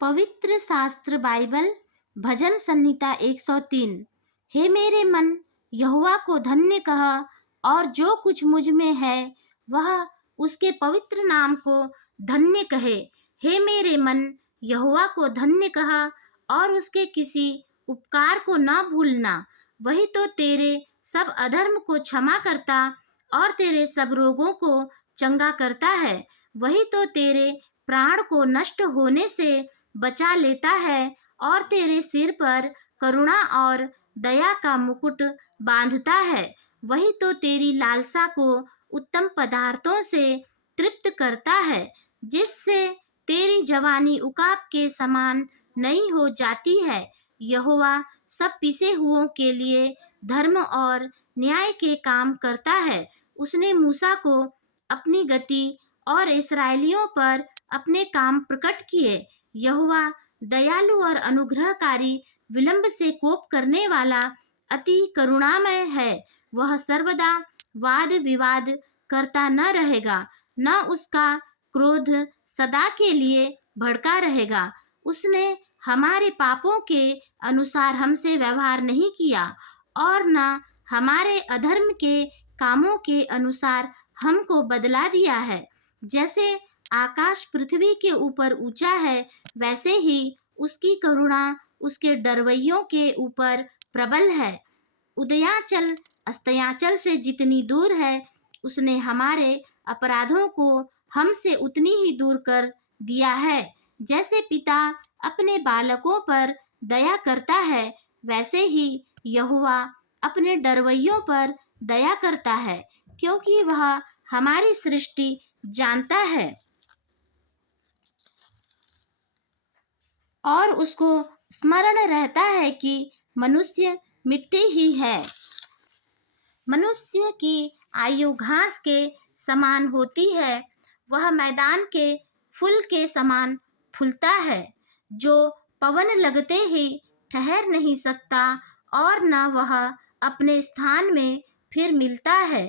पवित्र शास्त्र बाइबल भजन संहिता 103। हे मेरे मन, यहोवा को धन्य कह, और जो कुछ मुझ में है वह उसके पवित्र नाम को धन्य कहे। हे मेरे मन, यहोवा को धन्य कह और उसके किसी उपकार को न भूलना। वही तो तेरे सब अधर्म को क्षमा करता और तेरे सब रोगों को चंगा करता है। वही तो तेरे प्राण को नष्ट होने से बचा लेता है और तेरे सिर पर करुणा और दया का मुकुट बांधता है। वही तो तेरी लालसा को उत्तम पदार्थों से तृप्त करता है, जिससे तेरी जवानी उकाब के समान नई हो जाती है। यहोवा सब पिसे हुओं के लिए धर्म और न्याय के काम करता है। उसने मूसा को अपनी गति और इस्राएलियों पर अपने काम प्रकट किए। यहोवा दयालु और अनुग्रहकारी, विलंब से कोप करने वाला, अति करुणामय है। वह सर्वदा वाद विवाद करता न रहेगा, न उसका क्रोध सदा के लिए भड़का रहेगा। उसने हमारे पापों के अनुसार हमसे व्यवहार नहीं किया और न हमारे अधर्म के कामों के अनुसार हमको बदला दिया है। जैसे आकाश पृथ्वी के ऊपर ऊंचा है, वैसे ही उसकी करुणा उसके डरवैयों के ऊपर प्रबल है। उदयाचल अस्ताचल से जितनी दूर है, उसने हमारे अपराधों को हमसे उतनी ही दूर कर दिया है। जैसे पिता अपने बालकों पर दया करता है, वैसे ही यहोवा अपने डरवैयों पर दया करता है, क्योंकि वह हमारी सृष्टि जानता है और उसको स्मरण रहता है कि मनुष्य मिट्टी ही है। मनुष्य की आयु घास के समान होती है, वह मैदान के फूल के समान फूलता है, जो पवन लगते ही ठहर नहीं सकता और न वह अपने स्थान में फिर मिलता है।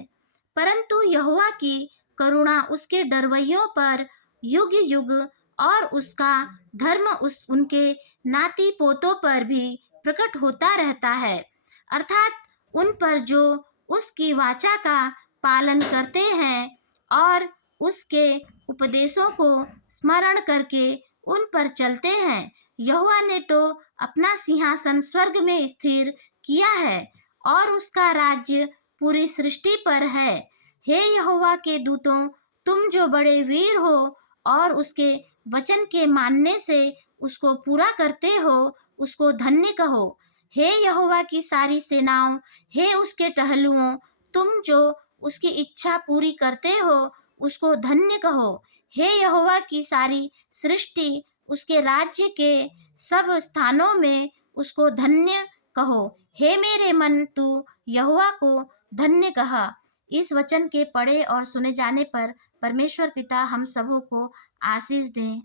परंतु यहोवा की करुणा उसके डरवैयों पर युग युग और उसका धर्म उनके नाती पोतों पर भी प्रकट होता रहता है, अर्थात उन पर जो उसकी वाचा का पालन करते हैं और उसके उपदेशों को स्मरण करके उन पर चलते हैं। यहोवा ने तो अपना सिंहासन स्वर्ग में स्थिर किया है और उसका राज्य पूरी सृष्टि पर है। हे यहोवा के दूतों, तुम जो बड़े वीर हो और उसके वचन के मानने से उसको पूरा करते हो, उसको धन्य कहो। हे यहोवा की सारी सेनाओं, हे उसके टहलुओं, तुम जो उसकी इच्छा पूरी करते हो, उसको धन्य कहो। हे यहोवा की सारी सृष्टि, उसके राज्य के सब स्थानों में उसको धन्य कहो। हे मेरे मन, तू यहोवा को धन्य कहा। इस वचन के पढ़े और सुने जाने पर परमेश्वर पिता हम सबों को आशीष दें।